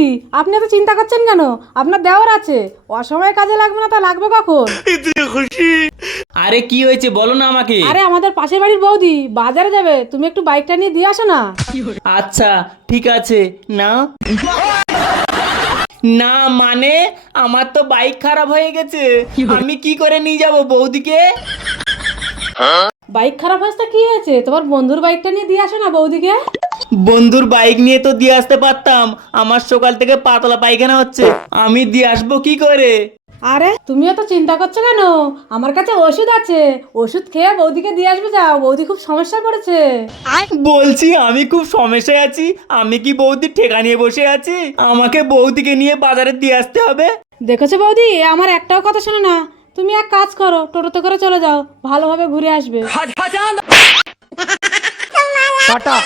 বৌদি, আপনি এত চিন্তা করছেন কেন? আপনার দেওর আছে, অসময়ে কাজে লাগবে না, তা লাগবে কখন? আরে কি হয়েছে বলো না আমাকে। আরে আমাদের পাশের বাড়ির বৌদি বাজারে যাবে, তুমি একটু বাইকটা নিয়ে দিয়ে আসো না। আচ্ছা ঠিক আছে। না না মানে আমার তো বাইক খারাপ হয়ে গেছে, আমি কি করে নিয়ে যাব বৌদিকে? বাইক খারাপ হয়েছে কি হয়েছে? তোমার বন্ধুর বাইকটা নিয়ে দিয়ে আসো না বৌদিকে। বন্ধুর বাইক নিয়ে তো দিয়ে আসতে পারতাম, আমার সকাল থেকে পাতলা পায়খানা হচ্ছে, আমি দিয়ে আসবো কি করে? আরে তুমিও তো চিন্তা করছো কেন? আমার কাছে ওষুধ আছে, ওষুধ খেয়ে বৌদিকে দিয়ে আসবে, যাও, বৌদি খুব সমস্যায় পড়েছে। বলছি আমি খুব সমস্যায় আছি, আমি কি বৌদির ঠেকা নিয়ে বসে আছি? আমাকে বৌদিকে নিয়ে বাজারে দিয়ে আসতে হবে। দেখেছো বৌদি, এ আমার একটাও কথা শোনো না। তুমি এক কাজ করো, টোটোতে করে চলে যাও, ভালোভাবে ঘুরে আসবে। টাটা।